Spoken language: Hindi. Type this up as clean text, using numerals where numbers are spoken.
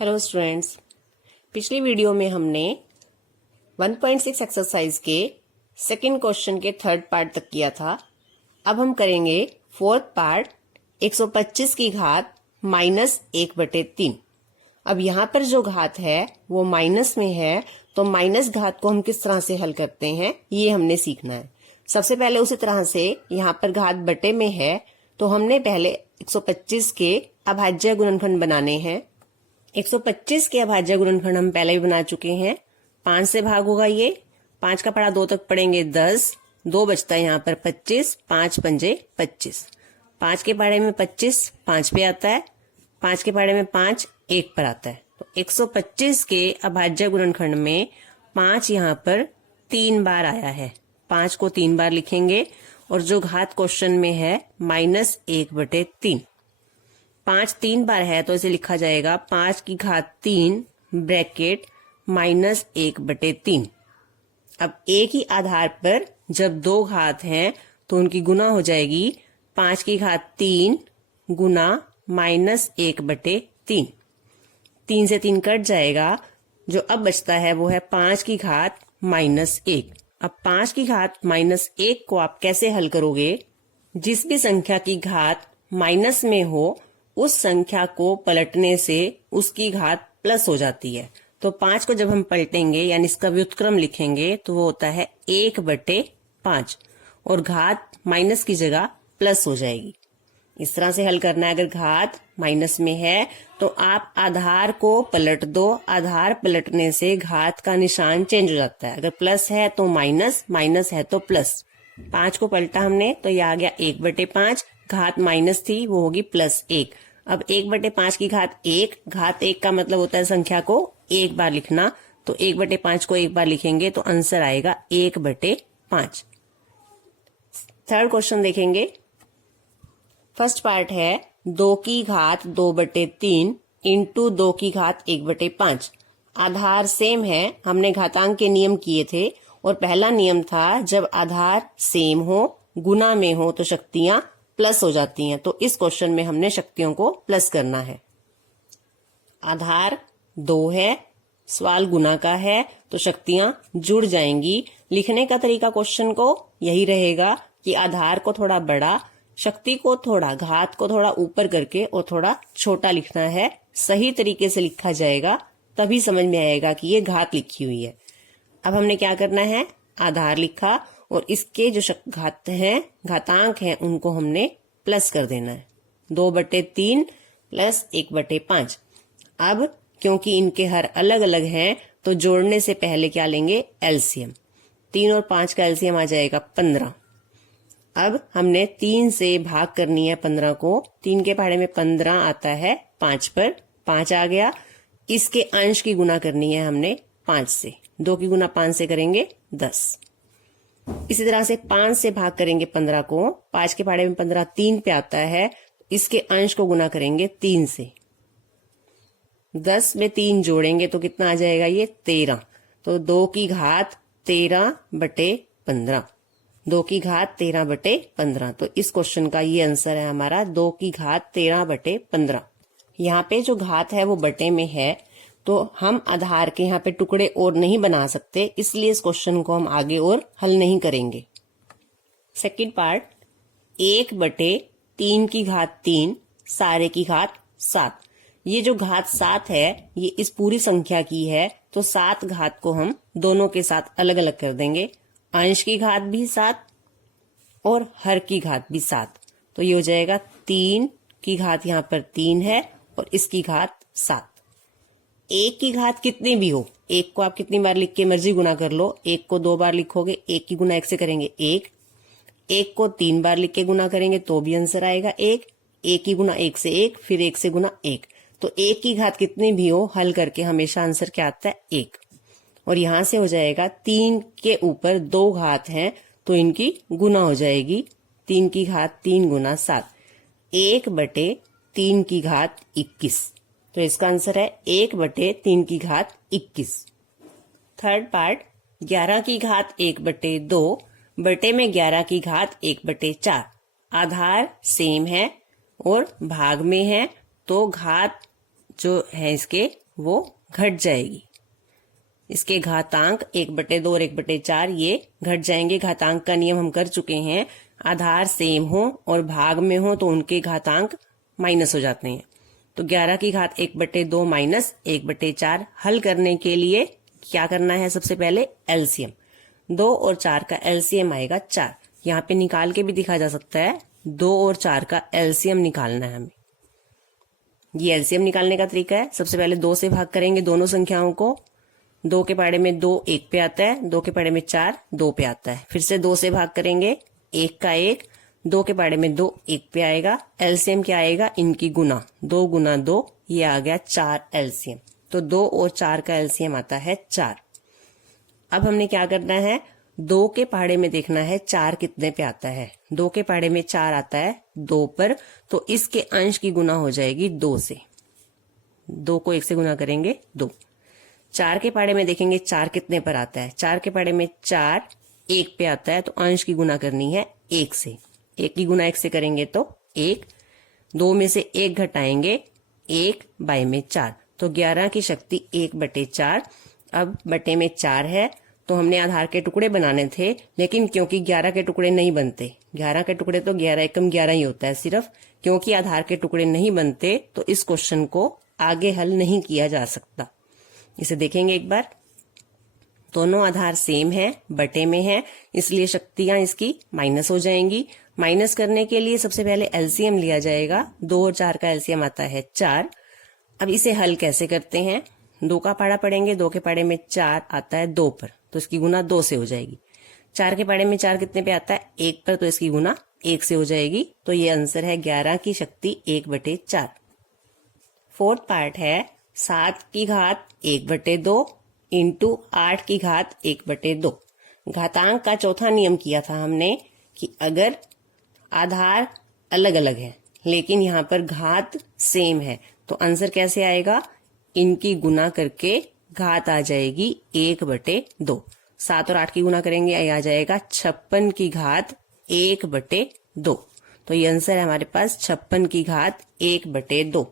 हेलो स्टूडेंट्स, पिछली वीडियो में हमने 1.6 एक्सरसाइज के सेकंड क्वेश्चन के थर्ड पार्ट तक किया था। अब हम करेंगे फोर्थ पार्ट 125 की घात -1/3। अब यहाँ पर जो घात है वो माइनस में है, तो माइनस घात को हम किस तरह से हल करते हैं ये हमने सीखना है। सबसे पहले उसी तरह से यहाँ पर घात बटे में है, तो हमने पहले 125 के अभाज्य गुणनखंड बनाने हैं। 125 के अभाज्य गुणनखंड हम पहले ही बना चुके हैं। 5 से भाग होगा ये, 5 का पढ़ा 2 तक पढ़ेंगे 10, 2 बचता है यहाँ पर 25, 5 पंजे 25। 5 के पढ़े में 25 5 पे आता है, 5 के पढ़े में 5 1 पर आता है। तो 125 के अभाज्य गुणनखंड में 5 यहाँ पर 3 बार आया है। 5 को 3 बार लिखेंगे और जो घात क्वेश्चन में है -1/3। 5 3 बार है तो इसे लिखा जाएगा 5 की घात 3 ब्रैकेट -1/3। अब एक ही आधार पर जब दो घात हैं तो उनकी गुना हो जाएगी 5 की घात 3 गुना -1/3। 3 से 3 कट जाएगा, जो अब बचता है वो है 5 की घात -1। अब 5 की घात -1 को आप कैसे हल करोगे? जिस भी संख्या की घात माइनस में हो उस संख्या को पलटने से उसकी घात प्लस हो जाती है। तो 5 को जब हम पलटेंगे यानी इसका व्युत्क्रम लिखेंगे तो वो होता है 1/5 और घात माइनस की जगह प्लस हो जाएगी। इस तरह से हल करना है। अगर घात माइनस में है तो आप आधार को पलट दो, आधार पलटने से घात का निशान चेंज हो जाता है। अगर प्लस है तो माइनस, माइनस है तो प्लस। 5 को पलटा हमने तो ये आ गया 1/5, घात माइनस थी वो होगी +1। अब 1/5 की घात 1, घात 1 का मतलब होता है संख्या को एक बार लिखना, तो 1/5 को एक बार लिखेंगे तो आंसर आएगा 1/5। थर्ड क्वेश्चन देखेंगे। फर्स्ट पार्ट है 2 की घात 2/3 इंटू 2 की घात 1/5। आधार सेम है, हमने घातांक के नियम किए थे और पहला नियम था जब आधार सेम हो, गुना में हो तो शक्तियां प्लस हो जाती हैं। तो इस क्वेश्चन में हमने शक्तियों को प्लस करना है। आधार 2 है, सवाल गुना का है तो शक्तियां जुड़ जाएंगी। लिखने का तरीका क्वेश्चन को यही रहेगा कि आधार को थोड़ा बड़ा, शक्ति को थोड़ा, घात को थोड़ा ऊपर करके और थोड़ा छोटा लिखना है। सही तरीके से लिखा जाएगा तभी समझ में आएगा कि ये घात लिखी हुई है। अब हमने क्या करना है, आधार लिखा और इसके जो घात हैं, घातांक हैं, उनको हमने प्लस कर देना है। 2/3 प्लस 1/5। अब क्योंकि इनके हर अलग अलग हैं तो जोड़ने से पहले क्या लेंगे, एलसीएम। 3 और 5 का एलसीएम आ जाएगा 15। अब हमने 3 से भाग करनी है 15 को। 3 के पहाड़े में 15 आता है 5 पर, 5 आ गया। इसके अंश की गुना करनी है हमने 5 से। 2 की गुना 5 से करेंगे 10। इसी तरह से 5 से भाग करेंगे 15 को, 5 के पहाड़े में 15 3 पे आता है, इसके अंश को गुना करेंगे 3 से। 10 में 3 जोड़ेंगे तो कितना आ जाएगा, ये 13। तो 2 की घात 13/15। 2 की घात 13/15। तो इस क्वेश्चन का ये आंसर है हमारा 2 की घात 13/15। यहाँ पे जो घात है वो बटे में है तो हम आधार के यहाँ पे टुकड़े और नहीं बना सकते, इसलिए इस क्वेश्चन को हम आगे और हल नहीं करेंगे। सेकंड पार्ट 1/3 की घात 3 सारे की घात 7। ये जो घात 7 है ये इस पूरी संख्या की है, तो 7 घात को हम दोनों के साथ अलग अलग कर देंगे। अंश की घात भी 7 और हर की घात भी 7। तो ये हो जाएगा 3 की घात यहाँ पर 3 है और इसकी घात 7। 1 की घात कितनी भी हो, 1 को आप कितनी बार लिख के मर्जी गुना कर लो। 1 को 2 बार लिखोगे, 1 की गुना 1 से करेंगे 1। 1 को 3 बार लिख के गुना करेंगे तो भी आंसर आएगा 1। 1 की गुना 1 से 1, फिर 1 से गुना 1। तो 1 की घात कितनी भी हो, हल करके हमेशा आंसर क्या आता है, 1। और यहां से हो जाएगा 3 के ऊपर 2 घात हैं तो इनकी गुना हो जाएगी। 3 की घात 3 गुना 7, 1/3 की घात 21। तो इसका आंसर है 1/3 की घात 21। थर्ड पार्ट 11 की घात 1/2 बटे में 11 की घात 1/4। आधार सेम है और भाग में है तो घात जो है इसके वो घट जाएगी। इसके घातांक 1/2 और 1/4 ये घट जाएंगे। घातांक का नियम हम कर चुके हैं, आधार सेम हो और भाग में हो तो उनके घातांक माइनस हो जाते हैं। तो 11 की घात 1/2 माइनस 1/4 हल करने के लिए क्या करना है? सबसे पहले एलसीएम। 2 और 4 का एलसीएम आएगा 4। यहाँ पे निकाल के भी दिखा जा सकता है। 2 और 4 का एलसीएम निकालना है हमें। ये एलसीएम निकालने का तरीका है। सबसे पहले 2 से भाग करेंगे दोनों संख्याओं को। 2 के पहाड़े में 2 1 पे आता है, 2 के पहाड़े में 4 2 पे आता है। फिर से 2 से भाग करेंगे, 1 का 1, 2 के पहाड़े में 2 1 पे आएगा। एलसीएम क्या आएगा? इनकी गुना, 2 गुना 2, ये आ गया 4 एलसीएम। तो 2 और 4 का एलसीएम आता है 4। अब हमने क्या करना है? 2 के पहाड़े में देखना है 4 कितने पे आता है। 2 के पहाड़े में 4 आता है 2 पर, तो इसके अंश की गुना हो जाएगी 2 से। 2 को 1 से गुना करेंगे 2। 4 के पहाड़े में देखेंगे 4 कितने पर आता है। 4 के पहाड़े में 4 1 पे आता है, तो अंश की गुना करनी है 1 से। 1 की गुना 1 से करेंगे तो 1। 2 में से 1 घटाएंगे, 1 बाय में 4, तो 11 की शक्ति 1/4। अब बटे में 4 है, तो हमने आधार के टुकड़े बनाने थे, लेकिन क्योंकि 11 के टुकड़े नहीं बनते, 11 के टुकड़े तो 11 एकम 11 ही होता है सिर्फ, क्योंकि आधार के टुकड़े नहीं बनते तो इस क्वेश्चन को आगे हल नहीं किया जा सकता। इसे देखेंगे एक बार। दोनों आधार सेम है, बटे में है, इसलिए शक्तियां इसकी माइनस हो जाएंगी। माइनस करने के लिए सबसे पहले एलसीएम लिया जाएगा। 2 और 4 का एलसीएम आता है 4। अब इसे हल कैसे करते हैं? 2 का पहाड़ा पढ़ेंगे, 2 के पहाड़े में 4 आता है 2 पर, तो इसकी गुना 2 से हो जाएगी। 4 के पहाड़े में 4 कितने पे आता है? 1 पर, तो इसकी गुना 1 से हो जाएगी। तो ये आंसर है 11 की शक्ति 1/4। फोर्थ पार्ट है 7 की घात 1/2 इंटू 8 की घात 1/2। घातांक का चौथा नियम किया था हमने कि अगर आधार अलग अलग है लेकिन यहाँ पर घात सेम है तो आंसर कैसे आएगा? इनकी गुना करके घात आ जाएगी 1/2। 7 और 8 की गुना करेंगे, ये आ जाएगा 56 की घात 1/2। तो ये आंसर है हमारे पास 56 की घात 1/2।